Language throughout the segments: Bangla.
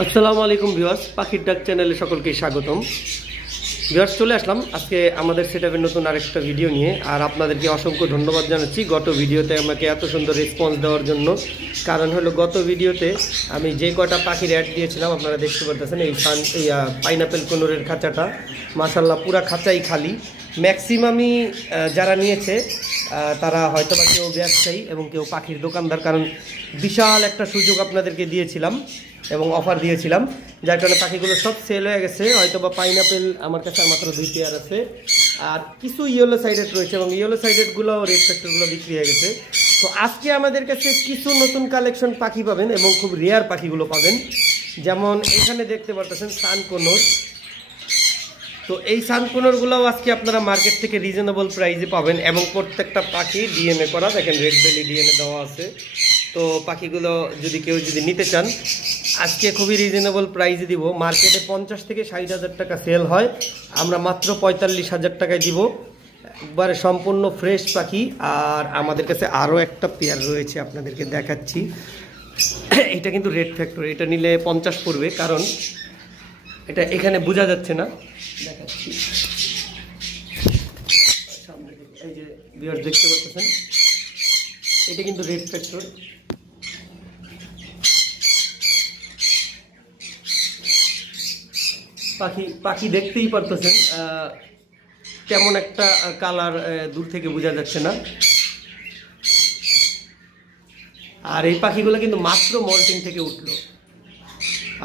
আসসালামু আলাইকুম ভিউয়ার্স, পাখির ডাক চ্যানেলে সকলকে স্বাগতম। ভিউয়ার্স, চলে আসলাম আজকে আমাদের সেটআপের নতুন আরেকটা ভিডিও নিয়ে। আর আপনাদেরকে অসংখ্য ধন্যবাদ জানাচ্ছি গত ভিডিওতে আমাকে এত সুন্দর রেসপন্স দেওয়ার জন্য। কারণ হলো গত ভিডিওতে আমি যে কটা পাখির অ্যাড দিয়েছিলাম আপনারা দেখতে পারতেছেন, এই পাইনাপেল কোনোরের খাঁচাটা মাশাআল্লাহ পুরা খাঁচাই খালি। ম্যাক্সিমামই যারা নিয়েছে তারা হয়তো বা কেউ ব্যবসায়ী এবং কেউ পাখির দোকানদার, কারণ বিশাল একটা সুযোগ আপনাদেরকে দিয়েছিলাম এবং অফার দিয়েছিলাম, যার কারণে পাখিগুলো সব সেল হয়ে গেছে। হয়তো বা পাইনাপেল আমার কাছে মাত্র 2 পেয়ার আছে, আর কিছু ইয়েলো সাইডেড রয়েছে এবং ইয়েলো সাইডেডগুলো রেড ফ্যাক্টরগুলো বিক্রি হয়ে গেছে। তো আজকে আমাদের কাছে কিছু নতুন কালেকশন পাখি পাবেন এবং খুব রেয়ার পাখিগুলো পাবেন। যেমন এখানে দেখতে পারতেছেন সানকোনোর। তো এই সানকোনোরগুলোও আজকে আপনারা মার্কেট থেকে রিজনেবল প্রাইসে পাবেন এবং প্রত্যেকটা পাখি ডিএনএ করা, দেখেন রেড বেলি ডিএনএ দেওয়া আছে। তো পাখিগুলো কেউ যদি নিতে চান আজকে খুবই রিজনেবল প্রাইসে দিব। মার্কেটে 50 থেকে 60,000 টাকা সেল হয়, আমরা মাত্র 45,000 টাকায় দিব, একবারে সম্পূর্ণ ফ্রেশ পাখি। আর আমাদের কাছে আরও একটা পেয়ার রয়েছে, আপনাদেরকে দেখাচ্ছি। এটা কিন্তু রেড ফ্যাক্টর, এটা নিলে 50 পড়বে, কারণ এটা এখানে বোঝা যাচ্ছে না, দেখাচ্ছি সামনে। এই যে ভিউয়ার্স দেখতে পাচ্ছেন, এটা কিন্তু রেড ফ্যাক্টর। পাখি দেখতেই পারতেছেন কেমন একটা কালার, দূর থেকে বোঝা যাচ্ছে না। আর এই পাখিগুলো কিন্তু মাত্র মল্টিং থেকে উঠলো।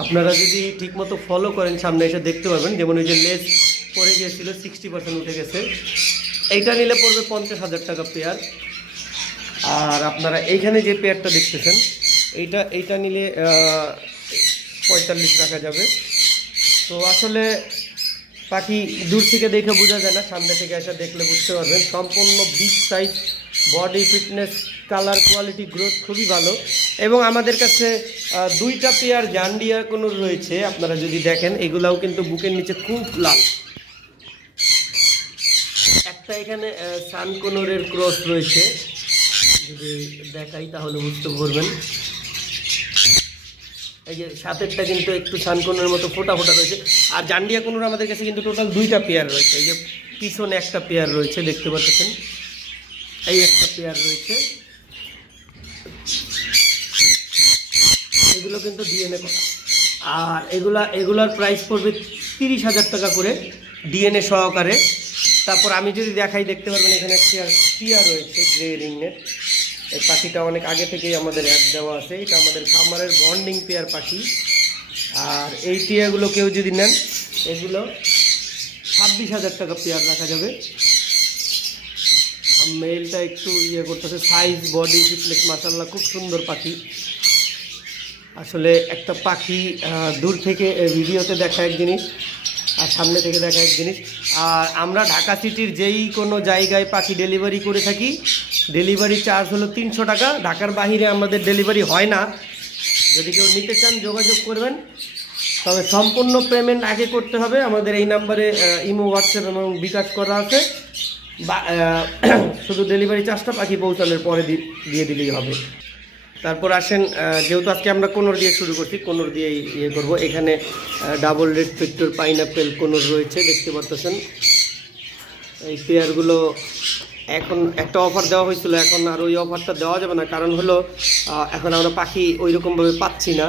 আপনারা যদি ঠিকমতো ফলো করেন সামনে এসে দেখতে পাবেন, যেমন ওই যে লেজ পড়ে গিয়েছিল 60% উঠে গেছে। এইটা নিলে পড়বে 50,000 টাকা পেয়ার। আর আপনারা এইখানে যে পেয়ারটা দেখতেছেন এইটা নিলে 45 রাখা যাবে। তো আসলে পাখি দূর থেকে দেখে বোঝা যায় না, সামনে থেকে এসে দেখলে বুঝতে পারবেন। সম্পূর্ণ big size, body fitness, colour quality, growth খুবই ভালো। এবং আমাদের কাছে 2টা পেয়ার জান্ডিয়া কোনোর রয়েছে, আপনারা যদি দেখেন এগুলাও কিন্তু বুকের নিচে খুব লাল। একটা এখানে সানকোনোরের ক্রস রয়েছে, যদি দেখাই তাহলে বুঝতে পারবেন। এই যে সাথেরটা কিন্তু একটু সানকোনোর মতো ফোটা ফোটা রয়েছে। আর জান্ডিয়া কোনোর আমাদের কাছে কিন্তু টোটাল 2টা পেয়ার রয়েছে। এই যে পিছনে একটা পেয়ার রয়েছে, দেখতে পাচ্ছেন, এই একটা পেয়ার রয়েছে। এগুলো কিন্তু ডিএনএ করা। আর এগুলার প্রাইস পড়বে 30,000 টাকা করে ডিএনএ সহকারে। তারপর আমি যদি দেখাই দেখতে পারবেন এখানে টিয়া রয়েছে, গ্রে রিংনেট। এই পাখিটা অনেক আগে থেকেই আমাদের অ্যাড দেওয়া আছে, এটা আমাদের খামারের বন্ডিং পেয়ার পাখি। আর এই টিয়াগুলো কেউ যদি নেন এগুলো 26,000 টাকা পেয়ার রাখা যাবে। মেলটা একটু করতেছে, সাইজ, বডি ফিটনেস মাশাআল্লাহ খুব সুন্দর পাখি। আসলে একটা পাখি দূর থেকে ভিডিওতে দেখা এক জিনিস আর সামনে থেকে দেখা এক জিনিস। আর আমরা ঢাকা সিটির যেই কোনো জায়গায় পাখি ডেলিভারি করে থাকি, ডেলিভারি চার্জ হলো 300 টাকা। ঢাকার বাইরে আমাদের ডেলিভারি হয় না। যদি কেউ নিতে চান যোগাযোগ করবেন, তবে সম্পূর্ণ পেমেন্ট আগে করতে হবে। আমাদের এই নাম্বারে ইমো, হোয়াটসঅ্যাপ এবং বিকাশ করা আছে। শুধু ডেলিভারি চার্জটা পাখি পৌঁছানোর পরে দিয়ে দিলেই হবে। তারপর আসেন, যেহেতু আজকে আমরা কোনোর দিয়ে শুরু করছি, কোনোর দিয়েই করব। এখানে ডাবল রেড ফ্যাক্টর পাইনাপেল কোনোর রয়েছে, দেখতে পাচ্ছেন। এই পেয়ারগুলো এখন একটা অফার দেওয়া হয়েছিল, এখন আর ওই অফারটা দেওয়া যাবে না, কারণ হলো এখন আমরা পাখি ওই রকমভাবে পাচ্ছি না,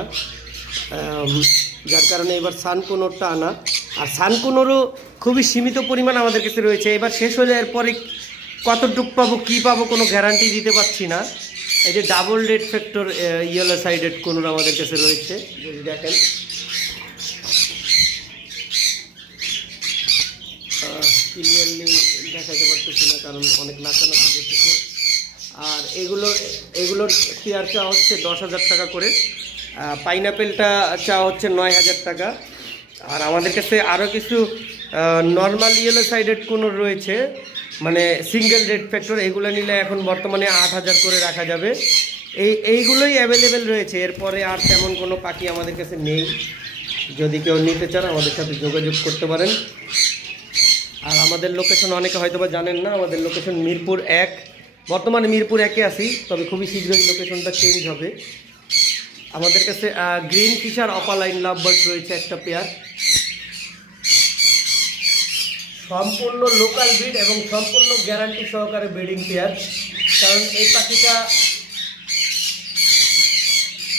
যার কারণে এবার সানকোনোরটা আনা। আর সানকোনোরও খুবই সীমিত পরিমাণ আমাদের কাছে রয়েছে। এবার শেষ হয়ে যায়, এরপরে কতটুকু পাবো কী পাবো কোনো গ্যারান্টি দিতে পারছি না। এই যে double red factor yellow sided কোনোর আমাদের কাছে রয়েছে, যদি দেখেন ক্লিয়ারলি দেখাতে পারতেছি না, কারণ অনেক নাচানাচি করতেছে। আর এগুলোর পেয়ার চা হচ্ছে 10,000 টাকা করে, পাইনাপেলটা চা হচ্ছে 9,000 টাকা। আর আমাদের কাছে আরও কিছু নর্মাল ইয়েলো সাইডেড কোনোর রয়েছে, মানে সিঙ্গেল রেড ফ্যাক্টর। এগুলো নিলে এখন বর্তমানে 8,000 করে রাখা যাবে। এইগুলোই অ্যাভেলেবেল রয়েছে, এরপরে আর তেমন কোনো পাখি আমাদের কাছে নেই। যদি কেউ নিতে চান আমাদের সাথে যোগাযোগ করতে পারেন। আর আমাদের লোকেশন অনেকে হয়তো বা জানেন না, আমাদের লোকেশন মিরপুর 1। বর্তমানে মিরপুর 1-এ আছি, তবে খুবই শীঘ্রই লোকেশনটা চেঞ্জ হবে। আমাদের কাছে গ্রিন ফিশার অপালাইন লাভবার্ড রয়েছে একটা পেয়ার, সম্পূর্ণ লোকাল ব্রিড এবং সম্পূর্ণ গ্যারান্টি সহকারে ব্রিডিং পেয়ার। কারণ এই পাখিটা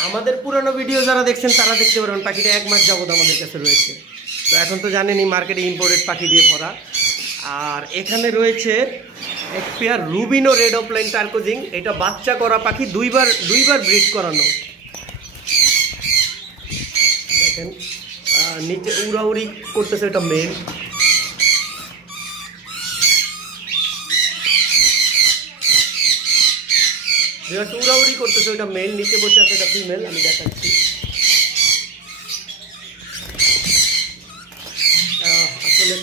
আমাদের পুরানো ভিডিও যারা দেখছেন তারা দেখতে পারবেন, পাখিটা 1 মাস যাবত আমাদের কাছে রয়েছে। তো এখন তো জানেনই মার্কেটে ইম্পোর্টেড পাখি দিয়ে ভরা। আর এখানে রয়েছে এক পেয়ার রুবিনো রেড অফলাইন টার্কোজিং, এটা বাচ্চা করা পাখি, দুইবার ব্রিড করানো। দেখেন নিচে উড়াউড়ি করতেছে, এটা মেল। উড়াউড়ি করতেছে ওইটা মেল, নিচে বসে আছে এটা ফিমেল, আমি দেখাচ্ছি। আসলে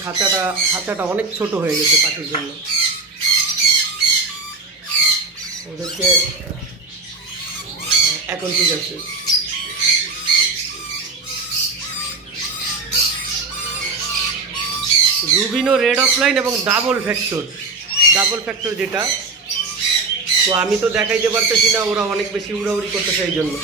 খাঁচাটা অনেক ছোট হয়ে গেছে পাখির জন্য, ওদেরকে এখন ঠিক আছে। রুবিনো রেড অফলাইন এবং ডাবল ফ্যাক্টর যেটা, তো আমি তো দেখাইতে পারতেছি না, ওরা অনেক বেশি উড়াউড়ি করতেছে এই জন্য।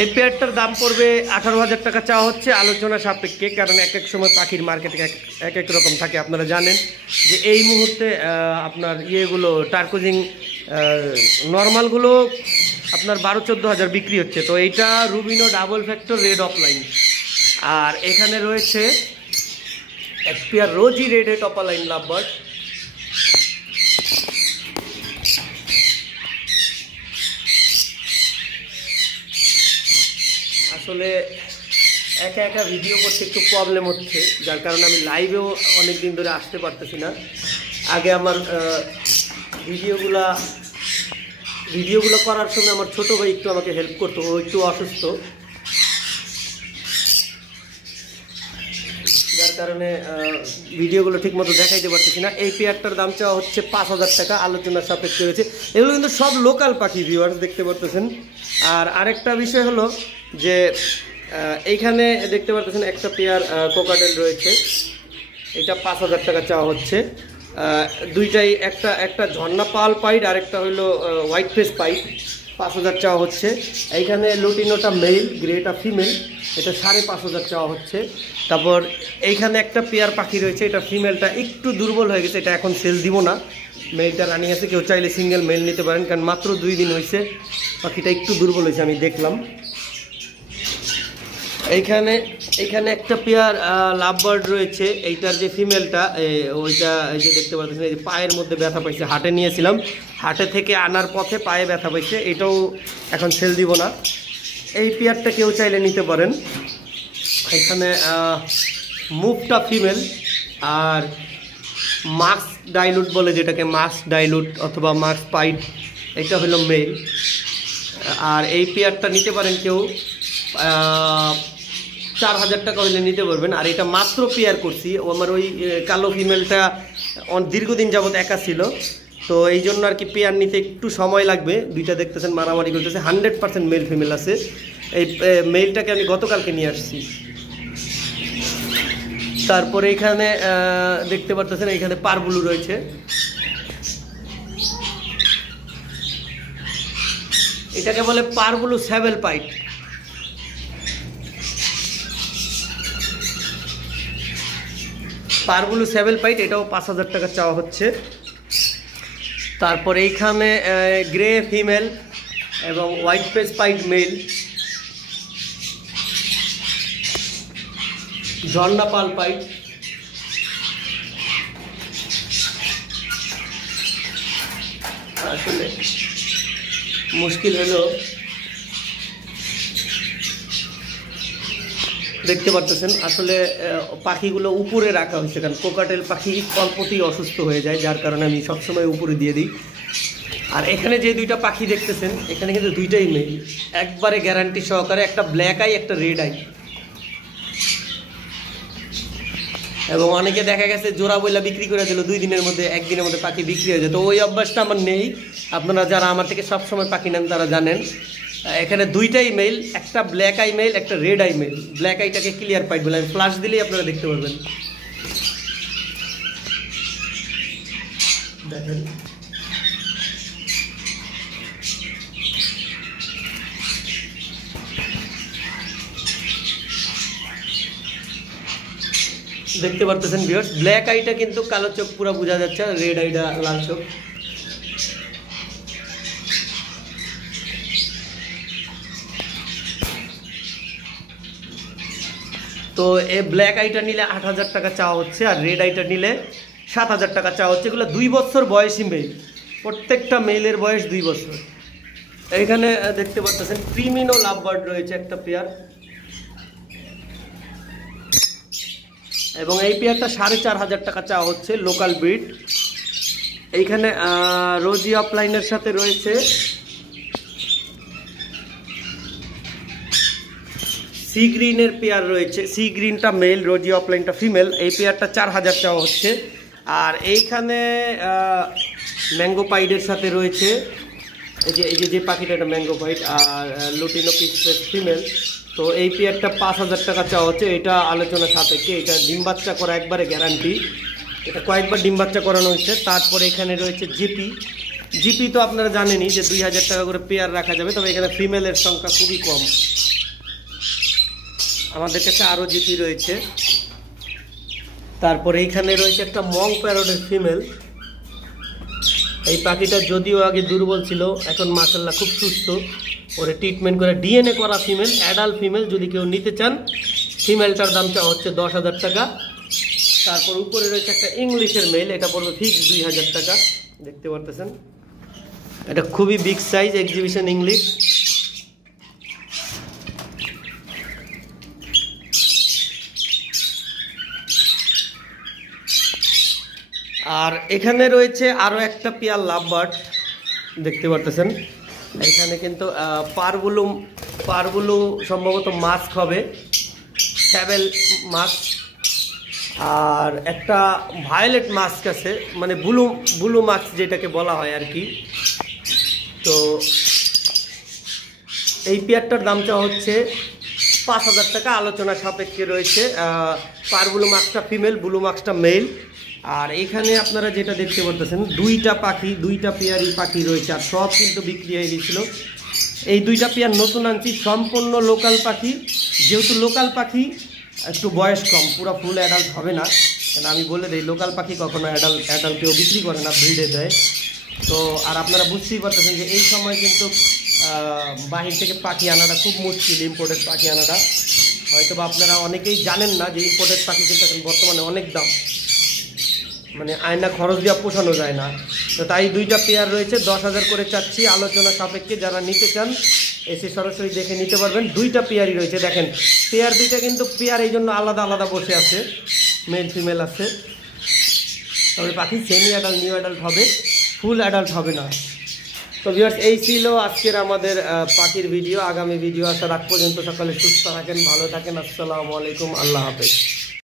এই পেয়ারটার দাম পড়বে 18,000 টাকা চাওয়া হচ্ছে, আলোচনা সাপেক্ষে। কারণ এক এক সময় পাখির মার্কেটে এক এক রকম থাকে। আপনারা জানেন যে এই মুহূর্তে আপনার ইয়েগুলো টার্কোজিং নর্মালগুলো আপনার 12-14 হাজার বিক্রি হচ্ছে। তো এইটা rubino double factor red opaline. আর এখানে রয়েছে এক pair rosy red opaline lovebird, আসলে একা ভিডিও করতে একটু প্রবলেম হচ্ছে, যার কারণে আমি লাইভেও অনেক দিন ধরে আসতে পারতেছি না। আগে আমার ভিডিওগুলো করার সময় আমার ছোট ভাই একটু আমাকে হেল্প করতো, ও একটু অসুস্থ, যার কারণে ভিডিওগুলো ঠিক মতো দেখাইতে পারতেছি না। এই পেয়ারটার দাম চাওয়া হচ্ছে 5,000 টাকা, আলোচনার সাপেক্ষে রয়েছে। এগুলো কিন্তু সব লোকাল পাখি, ভিউয়ার্স দেখতে পারতেছেন। আর আরেকটা বিষয় হলো যে এইখানে দেখতে পারতেছেন একটা পেয়ার কোকাটেল রয়েছে, এটা 5,000 টাকা চাওয়া হচ্ছে। দুইটাই, একটা ঝর্ণা পাল পাইট আর একটা হলো হোয়াইট ফেস পাইট, 5,000 চাওয়া হচ্ছে। এইখানে লুটিনোটা মেল, গ্রেটা ফিমেল, এটা 5,500 চাওয়া হচ্ছে। তারপর এইখানে একটা পেয়ার পাখি রয়েছে, এটা ফিমেলটা একটু দুর্বল হয়ে গেছে, এটা এখন সেল দিব না, মেলটা রানিং আছে। কেউ চাইলে সিঙ্গেল মেল নিতে পারেন, কারণ মাত্র 2 দিন হয়েছে, পাখিটা একটু দুর্বল হয়েছে, আমি দেখলাম। এইখানে একটা পেয়ার লাভবার্ড রয়েছে, এইটার যে ফিমেলটা ওইটা এই যে দেখতে পাচ্ছেন, এই যে পায়ের মধ্যে ব্যথা পাইছে, হাটে নিয়েছিলাম, হাটে থেকে আনার পথে পায়ে ব্যথা পাইছে, এটাও এখন সেল দিব না। এই পেয়ারটা কেউ চাইলে নিতে পারেন। এখানে মুভটা ফিমেল আর মাস্ক ডাইলুট বলে, যেটাকে মাস্ক ডাইলুট অথবা মাস্ক পাইট, এটা হলো মেল। আর এই পেয়ারটা নিতে পারেন কেউ 4,000 টাকা হইলে নিতে পারবেন। আর এটা মাত্র পেয়ার করছি, আমার ওই কালো ফিমেলটা দীর্ঘদিন যাবত একা ছিল, তো এই জন্য আর কি পেয়ার নিতে একটু সময় লাগবে। দুইটা দেখতেছেন মারামারি করতেছে, 100% মেল ফিমেল আছে। এই মেলটাকে আমি গতকালকে নিয়ে আসছি। তারপরে এখানে দেখতে পারতেছেন এখানে পারবুলু রয়েছে, এটাকে বলে পারবুলু স্যাভেল পাইট। পারবুলু স্যাভেল পাইট, এটাও 5,000 টাকা চাওয়া হচ্ছে। তারপরে এইখানে গ্রে ফিমেল এবং হোয়াইট ফেস পাইট মেল, ঝর্ণা পাল পাইট, আসলে মুশকিল হলো, দেখতে পারতেছেন আসলে পাখিগুলো উপরে রাখা হয়েছে, কারণ কোকাটেল পাখি অল্পতেই অসুস্থ হয়ে যায়, যার কারণে আমি সবসময় উপরে দিয়ে দিই। আর এখানে যে দুইটা পাখি দেখতেছেন, এখানে কিন্তু দুইটাই মেল, একবারে গ্যারান্টি সহকারে, একটা ব্ল্যাক আই একটা রেড আই। এবং অনেকে দেখা গেছে জোড়া বইলা বিক্রি করে দিল 2 দিনের মধ্যে, 1 দিনের মধ্যে পাখি বিক্রি হয়ে যায়। তো ওই অভ্যাসটা আমার নেই, আপনারা যারা আমার থেকে সবসময় পাখি নেন তারা জানেন। এখানে দুইটাই মেল, একটা ব্ল্যাক আই মেল একটা রেড আই মেল। ব্ল্যাক আইটাকে ক্লিয়ার পাইট বলে, আমি ফ্ল্যাশ দিলেই আপনারা দেখতে পারবেন। দেখেন দেখতে পারতেছেন ভিউয়ার্স, ব্ল্যাক আইটা কিন্তু কালো চোখ পুরো বোঝা যাচ্ছে, আর রেড আইটা লাল চোখ। তো এই ব্ল্যাক আইটা নিলে ৮,০০০ টাকা চাওয়া হচ্ছে, আর রেড আইটা নিলে ৭,০০০ টাকা চাওয়া হচ্ছে। এগুলো 2 বছর বয়সী মেল, প্রত্যেকটা মেলের বয়স 2 বছর। এইখানে দেখতে পাচ্ছেন ক্রিমিনো লাভবার্ড রয়েছে একটা পেয়ার, এবং এই পেয়ারটা ৪,৫০০ টাকা চাওয়া হচ্ছে, লোকাল ব্রিড। এইখানে রোজি অফলাইনের সাথে রয়েছে সি গ্রিনের পেয়ার রয়েছে, সি গ্রিনটা মেল, রোজি অফলাইনটা ফিমেল। এই পেয়ারটা ৪,০০০ চাওয়া হচ্ছে। আর এইখানে ম্যাঙ্গো পাইডের সাথে রয়েছে এই যে পাখিটা, এটা ম্যাঙ্গো পাইড, আর লুটিনো পিসলেস ফিমেল। তো এই পেয়ারটা ৫,০০০ টাকা চাওয়া হচ্ছে। এটা আলোচনা সাপেক্ষে, এটা ডিম বাচ্চা করা একবারে গ্যারান্টি, এটা কয়েকবার ডিম বাচ্চা করানো হচ্ছে। তারপরে এখানে রয়েছে জিপি। জিপি তো আপনারা জানেনই যে ২,০০০ টাকা করে পেয়ার রাখা যাবে, তবে এখানে ফিমেলের সংখ্যা খুবই কম। আমাদের কাছে আরও জিপি রয়েছে। তারপরে এইখানে রয়েছে একটা মং প্যারোটের ফিমেল। এই পাখিটা যদিও আগে দুর্বল ছিল, এখন মাশাআল্লাহ খুব সুস্থ। ওরে ট্রিটমেন্ট করে ডিএনএ করা ফিমেল, অ্যাডাল্ট ফিমেল। যদি কেউ নিতে চান, ফিমেলটার দামটা হচ্ছে ১০,০০০ টাকা। তারপর উপরে রয়েছে একটা ইংলিশের মেল, এটা পড়বে ফিক্স ২,০০০ টাকা। দেখতে পারতেছেন এটা খুবই বিগ সাইজ এক্সিবিশন ইংলিশ। আর এখানে রয়েছে আরও একটা পেয়ার লাভবার্ড, দেখতে পারতেছেন। এখানে কিন্তু পারগুলো সম্ভবত মাস্ক হবে, স্যাবেল মাস্ক। আর একটা ভায়োলেট মাস্ক আছে, মানে ব্লু মাস্ক যেটাকে বলা হয় আর কি। তো এই পেয়ারটার দামটা হচ্ছে ৫,০০০ টাকা, আলোচনা সাপেক্ষে রয়েছে। পারগুলো মাস্কটা ফিমেল, ব্লু মাস্কটা মেল। আর এখানে আপনারা যেটা দেখতে পারতেছেন, দুইটা পেয়ারই পাখি রয়েছে, আর সব কিন্তু বিক্রি হয়ে গেছিল। এই 2টা পেয়ার নতুন আনছি, সম্পূর্ণ লোকাল পাখি। যেহেতু লোকাল পাখি একটু বয়স কম, পুরো ফুল অ্যাডাল্ট হবে না, কারণ আমি বলে দিই লোকাল পাখি কখনো অ্যাডাল্ট কেউ বিক্রি করে না, ব্রিডে দেয়। তো আর আপনারা বুঝতেই পারতেছেন যে এই সময় কিন্তু বাহির থেকে পাখি আনাটা খুব মুশকিল, ইম্পোর্টেড পাখি আনাটা। হয়তো বা আপনারা অনেকেই জানেন না যে ইম্পোর্টেড পাখি কিন্তু এখন বর্তমানে অনেক দাম, মানে আয়না খরচ দিয়ে পোষানো যায় না। তো তাই 2টা পেয়ার রয়েছে, 10,000 করে চাচ্ছি, আলোচনা সাপেক্ষে। যারা নিতে চান এসে সরাসরি দেখে নিতে পারবেন। 2টা পেয়ারই রয়েছে, দেখেন পেয়ার 2টা কিন্তু পেয়ার এই জন্য আলাদা আলাদা বসে আছে, মেল ফিমেল আছে। তবে পাখি সেমি অ্যাডাল্ট, নিউ অ্যাডাল্ট হবে, ফুল অ্যাডাল্ট হবে না। তো ভিউয়ার্স, এই ছিল আজকের আমাদের পাখির ভিডিও। আগামী ভিডিও আসার আগ পর্যন্ত সকালে সুস্থ থাকেন, ভালো থাকেন। আসসালামু আলাইকুম, আল্লাহ হাফেজ।